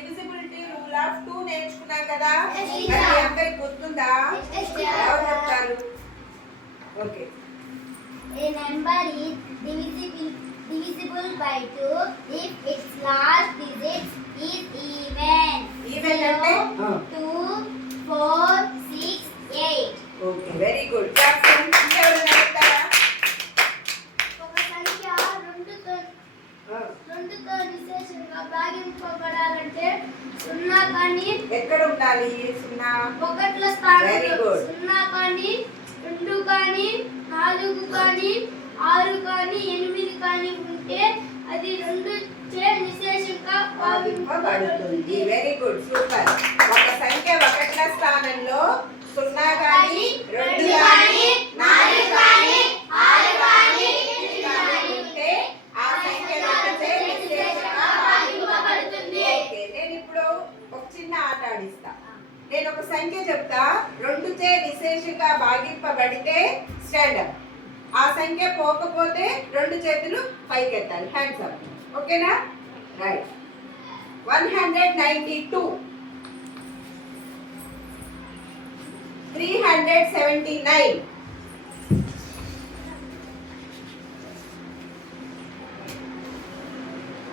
Divisibility rule of 2 నేర్చుకున్నాం కదా. మరి అందరికి గుర్తుందా? ఎవరు చెప్తారు? Okay. A number is divisible by 2 if its last digit is even. Even అంటే 2, 4, 6, 8. Okay, very good. జాక్సన్ ఎవరైనా చెప్తారా? ఒక సంఖ్య రెండుతో విశేషంగా భాగింపబడాలంటే సున్నా కానీ ఎక్కడ ఉండాలి? సున్నా ఒకట్ల స్థానంలో. Very good. సున్నా కానీ 2 కానీ 4 కానీ 6 కానీ 8 కానీ ఉంటే అది 2 చే విశేషంగా భావింపబడుతుంది. Very good, super. ఒక సంఖ్య ఒకట్ల స్థానంలో సున్నా కానీ 2 కానీ 4 కానీ 6 కానీ 8 కానీ ఉంటే ఆ సంఖ్య 2 చే విశేషంగా భావింపబడుతుంది. ఓకే, నేను ఇప్పుడు ఒక చిన్న ఆట ఆడిస్తా. నేను ఒక సంఖ్య చెప్తా, 2 చే విశేషంగా భాగింపబడితే స్టాండ్ అప్. ఆ సంఖ్య పోకపోతే 2 చేతులు పైకెత్తాలి, హ్యాండ్స్ అప్. ఓకేనా? Right. 192, 379,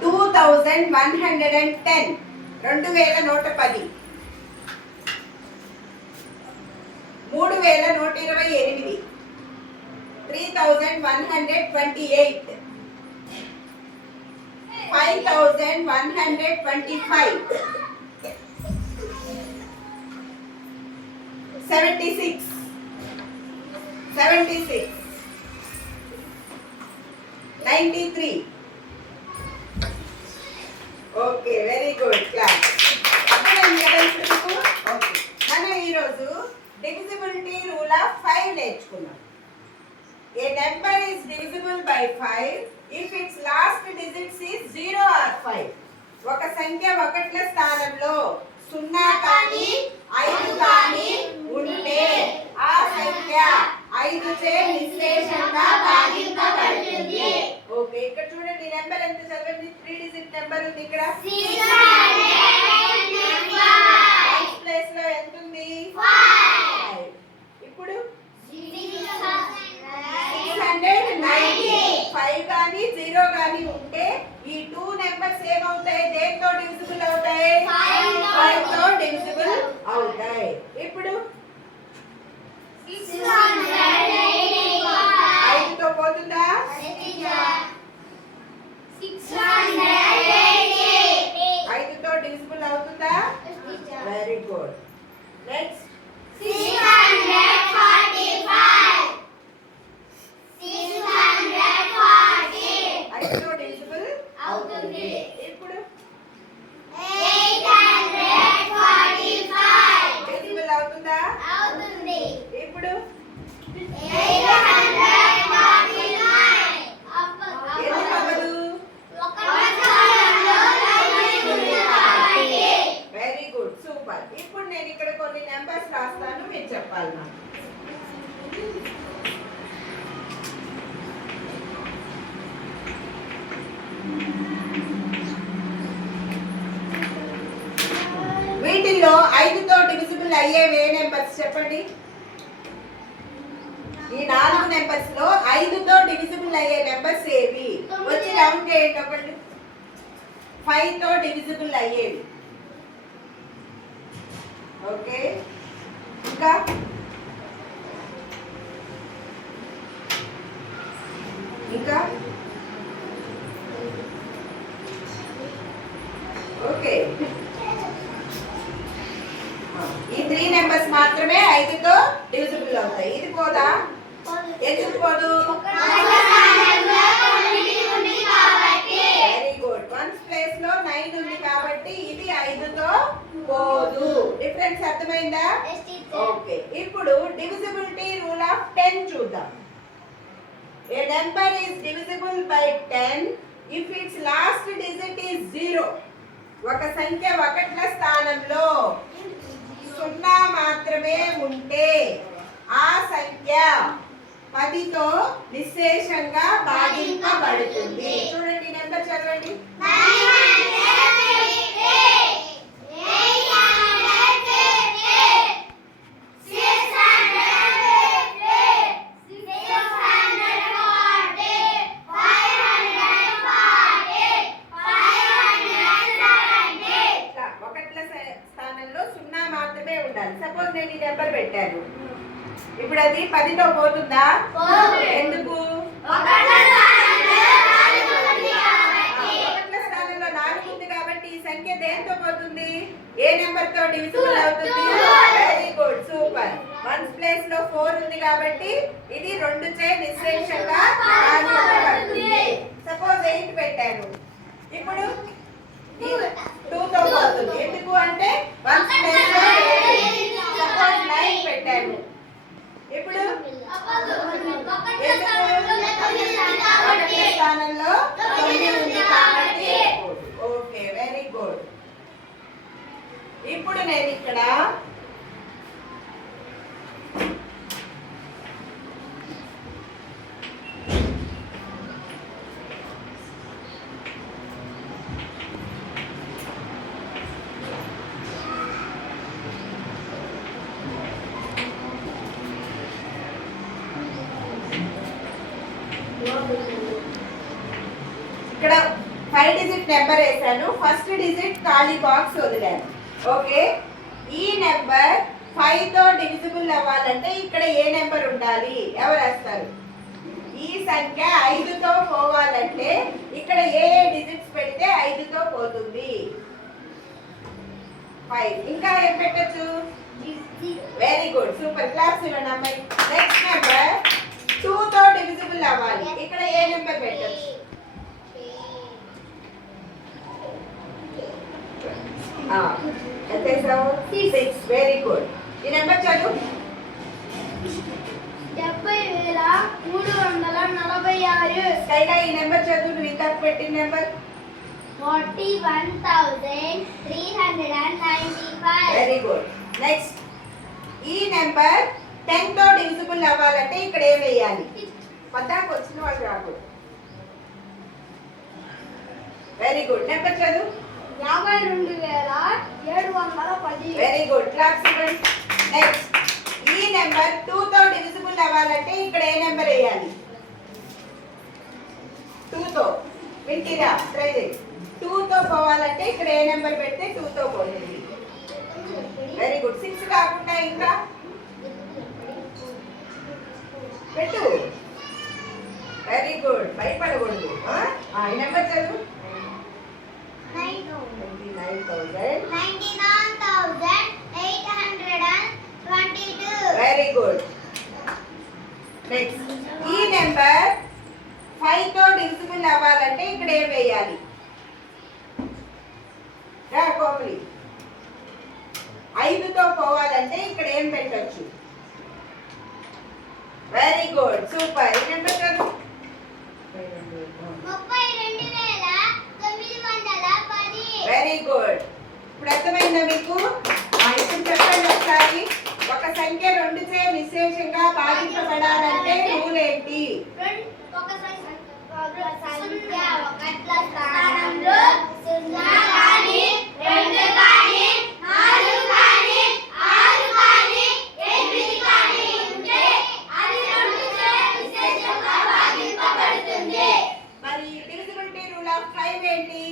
2110, 2110, 3128, 3128, 5125, 76, 93. Okay, very good. Class. అర్థమైంది కదా ఇప్పుడు? ఓకే, మనం ఈరోజు డివిజిబిలిటీ రూల్ ఆఫ్ 5 నేర్చుకున్నాం. A number is divisible by 5 if its last digits is 0 or 5. ఒక సంఖ్య ఒకట్ల స్థానంలో 0 కానీ 5 కానీ ఉంటే ఆ సంఖ్య 5 చే విశేషంగా భాగింపబడుతుంది. ఓకే, ఇక్కడ చూడండి, ఈ నెంబర్ ఎంత చదవండి. 3 డిజిట్ నెంబర్ ఉంది ఇక్కడ. 6 ప్లేస్ లో ఎంత ఉంది? 5. ఇప్పుడు 690. 5 కానీ 0 కానీ ఉంటే ఈ 2 నెంబర్స్ ఏమవుతాయి? దేంతో డివిజిబుల్ అవుతాయి? 5 తో డివిజిబుల్ అవుతాయి. ఇప్పుడు 5 తో పోతుందా? 5 తో డివిజిబుల్ అవుతుందా? Very good. నెక్స్ట్ 645. 5 తో డివిజిబుల్ అవుతుంది. ఇప్పుడు 845. డివిజిబుల్ అవుతుందా? అవుతుంది. ఇప్పుడు 849. ఎందుకు అవ్వదు? Very good, super. ఇప్పుడు నేను ఇక్కడ కొన్ని నెంబర్స్ రాస్తాను, మీరు చెప్పాలి నాకు. వీటిల్లో 5 తో డివిజిబుల్ అయ్యేవే నెంబర్స్ చెప్పండి. ఈ 4 నెంబర్స్ లో 5 తో డివిజిబుల్ అయ్యే నెంబర్స్ ఏవి? వచ్చి రౌండ్ చేయండి ఒకటి. 5 తో డివిజిబుల్ అయ్యేవి. ఓకే, ఇంకా ఇంకా ఓకే, ఈ 3 నెంబర్స్ మాత్రమే 5 తో డివిజిబుల్ అవుతాయి. ఇది పోదా? ఎందుకు పోదు? Very good. 1 ప్లేస్ లో 9 ఉంది కాబట్టి ఇది 5 తో పోదు. డిఫరెన్స్ అర్థమైందా? ఓకే, ఇప్పుడు డివిజిబిలిటీ రూల్ ఆఫ్ 10 చూద్దాం. A number is divisible by 10 if its last digit is 0. ఒక సంఖ్య ఒకట్ల స్థానంలో 0 మాత్రమే ఉంటే ఆ సంఖ్య 10 తో నిశ్శేషంగా భాగింపబడుతుంది. చూడండి, నెంబర్ చదవండి. 988. ఇప్పుడు అది 10తో పోతుందా? పోదు. ఎందుకు? ఒకట్ల ఒకట్ల స్థానంలో 4 ఉంది కాబట్టి ఈ సంఖ్య దేంతో పోతుంది? ఏ నెంబర్ తో డివిజిబుల్ అవుతుంది? Very good, super. 1 ప్లేస్ లో 4 ఉంది కాబట్టి ఇది 2 చే నిశ్శేషంగా భాగించబడుతుంది. సపోజ్ 8 పెట్టాను, ఇప్పుడు 2 తో పోతుంది. ఎందుకు అంటే 1 ప్లేస్ లో 8. సపోజ్ 9 పెట్టాను, ఇప్పుడు స్థానంలో 9 ఉంది కాబట్టి. Okay, very good. ఇప్పుడు నేను ఇక్కడ ఇక్కడ 5 డిజిట్ నెంబర్ వేసాను. ఫస్ట్ డిజిట్ ఖాళీ బాక్స్ వదిలాను. ఓకే, ఈ నెంబర్ 5 తో డివిజిబుల్ అవ్వాలంటే ఇక్కడ ఏ నెంబర్ ఉండాలి? ఎవరు వేస్తారు? ఈ సంఖ్య 5 తో పోవాలంటే ఇక్కడ ఏ డిజిట్స్ పెడితే 5 తో పోతుంది? 5. ఇంకా ఏం పెట్టచ్చు? Very good, super. క్లాస్ ఇవ్వండి అమ్మాయి. నెక్స్ట్ నెంబర్ 2 తో డివిజిబుల్ అవ్వాలి. ఇక్కడ ఏ నెంబర్ పెట్టచ్చు? ఎంత వేసావు? 6. Very good. ఈ నెంబర్ చదువు. 70,346. కైలా ఈ నెంబర్ చదువు. నువ్వు ఇంకా పెట్టిన నెంబర్. 41,395. Very good. నెక్స్ట్, ఈ నెంబర్ 10 తో డివిజిబుల్ అవ్వాలంటే ఇక్కడ ఏం వేయాలి? పద్దాకు వచ్చిన వాళ్ళు రాకూడదు. Very good. నెంబర్ చదువు. 52,710. Very good. క్లాప్స్ ఇవ్వండి. నెక్స్ట్, ఈ నెంబర్ 2 తో డివిజిబుల్ అవ్వాలంటే ఇక్కడ ఏ నెంబర్ వేయాలి? 2 తో. వింటిరా, ట్రై చేయి. 2 తో పోవాలంటే ఇక్కడ ఏ నెంబర్ పెడితే 2 తో పోతుంది? Very good. 6 కాకుండా ఇంకా పెట్టు. వెరీ గుడ్, భయపడకూడదు. ఈ నెంబర్ చదువు. 99,822. Very good. నెక్స్ట్, ఈ నెంబర్ 5 తో డివిజిబుల్ అవ్వాలంటే ఇక్కడ ఏం వేయాలి? కోమలి. 5 తో పోవాలంటే ఇక్కడ ఏం పెట్టొచ్చు? Very good, super. ఈ నెంబర్ చదువు. 32,910. Very good. ఇప్పుడు అర్థమైందా మీకు? ఇప్పుడు చెప్పండి ఒకసారి. ఒక సంఖ్య 2 చే నిశ్శేషంగా భాగింపబడాలంటే రూల్ ఏంటి? ఒక సంఖ్య ఒకట్ల స్థానంలో 0 కానీ 2 కానీ 4 కానీ 6 కానీ 8 కానీ ఉంటే అది 2 చే నిశ్శేషంగా భాగింపబడుతుంది. మరి డివిజిబిలిటీ రూల్ ఆఫ్ 5 ఏంటి?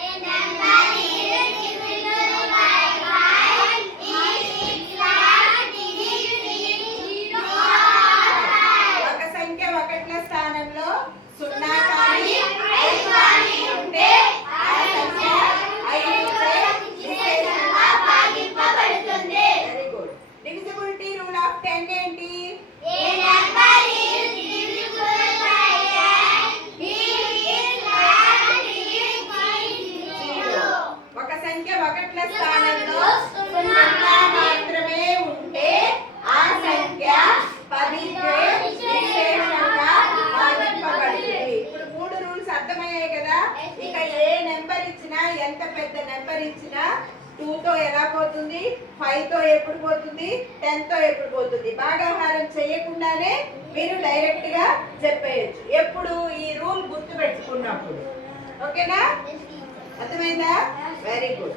A number is divisible by 5 is exact digit 0. ఒక సంఖ్య ఒకట్ల స్థానంలో 0 కానీ 5 కానీ ఉంటే ఆ సంఖ్య 5 చే నిశ్శేషంగా భాగింపబడుతుంది. Very good. Divisibility rule of 10 ఏంటి? A number is divisible by 10 is exact digit 0. ఒక సంఖ్య ఒకట్ల స్థానంలో 0 0 మాత్రమే ఉంటే ఆ సంఖ్య 10 చే నిశ్శేషంగా భాగింపబడుతుంది. ఇప్పుడు 3 రూల్స్ అర్థమయ్యాయి కదా? ఇక ఏ నెంబర్ ఇచ్చినా, ఎంత పెద్ద నెంబర్ ఇచ్చినా 2 తో ఎలా పోతుంది? 5 తో ఎప్పుడు పోతుంది? 10 తో ఎప్పుడు పోతుంది? భాగాహారం చేయకుండానే మీరు డైరెక్ట్ గా చెప్పేయచ్చు. ఎప్పుడు? ఈ రూల్ గుర్తు పెట్టుకున్నప్పుడు. ఓకేనా? అర్థమైందా? Very good.